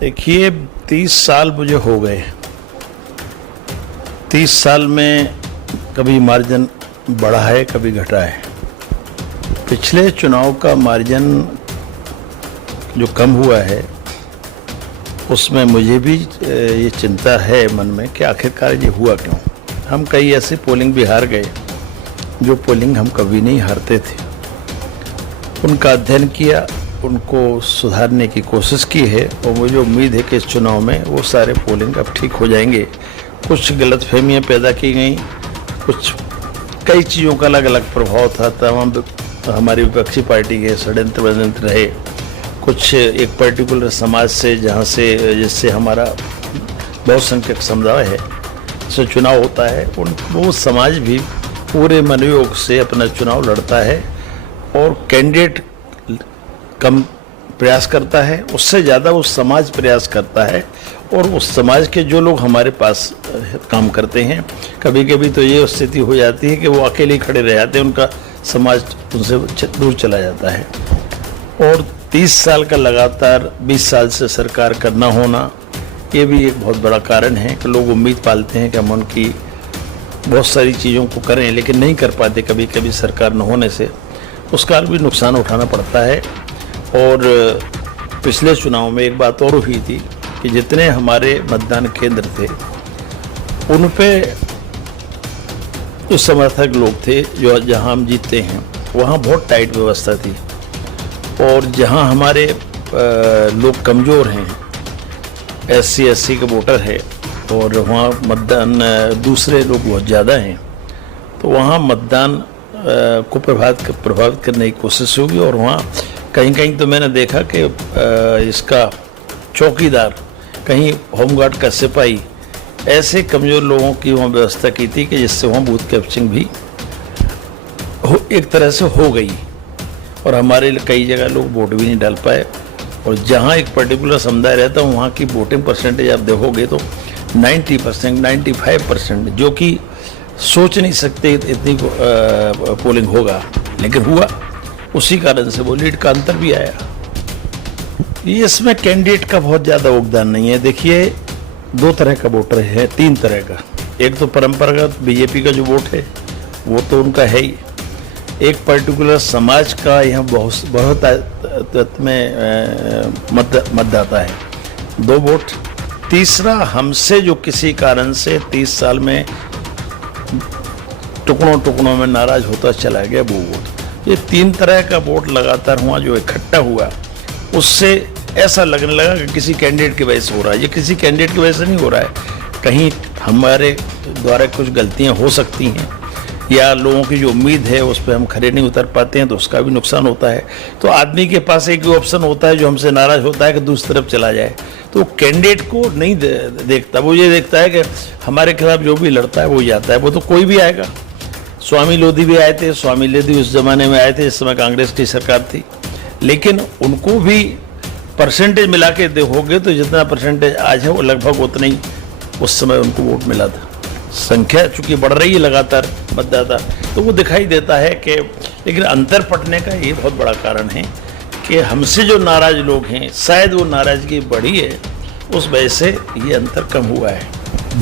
देखिए 30 साल मुझे हो गए। 30 साल में कभी मार्जिन बढ़ा है, कभी घटा है। पिछले चुनाव का मार्जिन जो कम हुआ है उसमें मुझे भी ये चिंता है मन में कि आखिरकार ये हुआ क्यों। हम कई ऐसे पोलिंग भी हार गए जो पोलिंग हम कभी नहीं हारते थे। उनका अध्ययन किया, उनको सुधारने की कोशिश की है और मुझे उम्मीद है कि इस चुनाव में वो सारे पोलिंग अब ठीक हो जाएंगे। कुछ गलतफहमियां पैदा की गई, कई चीज़ों का अलग अलग प्रभाव था, तमाम हमारी विपक्षी पार्टी के षड्यंत्र वड्यंत्र रहे। कुछ एक पर्टिकुलर समाज से जिससे हमारा बहुसंख्यक समुदाय है से चुनाव होता है, वो समाज भी पूरे मनोयोग से अपना चुनाव लड़ता है और कैंडिडेट कम प्रयास करता है, उससे ज़्यादा वो समाज प्रयास करता है। और उस समाज के जो लोग हमारे पास काम करते हैं, कभी कभी तो ये स्थिति हो जाती है कि वो अकेले ही खड़े रह जाते हैं, उनका समाज उनसे दूर चला जाता है। और 30 साल का लगातार 20 साल से सरकार का न होना, ये भी एक बहुत बड़ा कारण है कि लोग उम्मीद पालते हैं कि हम उनकी बहुत सारी चीज़ों को करें, लेकिन नहीं कर पाते। कभी कभी सरकार न होने से उसका भी नुकसान उठाना पड़ता है। और पिछले चुनाव में एक बात और हुई थी कि जितने हमारे मतदान केंद्र थे उन पे जो समर्थक लोग थे, जो जहां हम जीतते हैं वहां बहुत टाइट व्यवस्था थी। और जहां हमारे लोग कमज़ोर हैं, SC के वोटर है और वहाँ मतदान दूसरे लोग बहुत ज़्यादा हैं, तो वहाँ मतदान को प्रभावित करने की कोशिश होगी। और वहाँ कहीं कहीं तो मैंने देखा कि इसका चौकीदार, कहीं होमगार्ड का सिपाही, ऐसे कमज़ोर लोगों की वहाँ व्यवस्था की थी कि जिससे वहाँ बूथ कैप्चरिंग भी एक तरह से हो गई। और हमारे कई जगह लोग वोट भी नहीं डाल पाए। और जहाँ एक पर्टिकुलर समुदाय रहता है वहाँ की वोटिंग परसेंटेज आप देखोगे तो 90%, 95%, जो कि सोच नहीं सकते इतनी पोलिंग होगा, लेकिन हुआ। उसी कारण से वो लीड का अंतर भी आया। ये इसमें कैंडिडेट का बहुत ज़्यादा योगदान नहीं है। देखिए 2 तरह का वोटर है, 3 तरह का। एक तो परंपरागत बीजेपी का जो वोट है वो तो उनका है ही। एक पर्टिकुलर समाज का यहाँ बहुत में मतदाता है, 2 वोट। तीसरा हमसे जो किसी कारण से 30 साल में टुकड़ों में नाराज होता चला गया, वो वोट। ये 3 तरह का वोट लगातार हुआ जो इकट्ठा हुआ, उससे ऐसा लगने लगा कि किसी कैंडिडेट की वजह से हो रहा है। ये किसी कैंडिडेट की वजह से नहीं हो रहा है, कहीं हमारे द्वारा कुछ गलतियां हो सकती हैं या लोगों की जो उम्मीद है उस पर हम खरे नहीं उतर पाते हैं, तो उसका भी नुकसान होता है। तो आदमी के पास एक ही ऑप्शन होता है जो हमसे नाराज होता है कि दूसरी तरफ चला जाए। तो कैंडिडेट को नहीं देखता, वो ये देखता है कि हमारे खिलाफ जो भी लड़ता है वो जाता है। वो तो कोई भी आएगा। स्वामी लोधी भी आए थे, स्वामी लोधी उस जमाने में आए थे जिस समय कांग्रेस की सरकार थी, लेकिन उनको भी परसेंटेज मिला के देखोगे तो जितना परसेंटेज आज है वो लगभग उतना ही उस समय उनको वोट मिला था। संख्या चूंकि बढ़ रही है लगातार मतदाता, तो वो दिखाई देता है कि, लेकिन अंतर पड़ने का ये बहुत बड़ा कारण है कि हमसे जो नाराज लोग हैं, शायद वो नाराजगी बढ़ी है, उस वजह से ये अंतर कम हुआ है।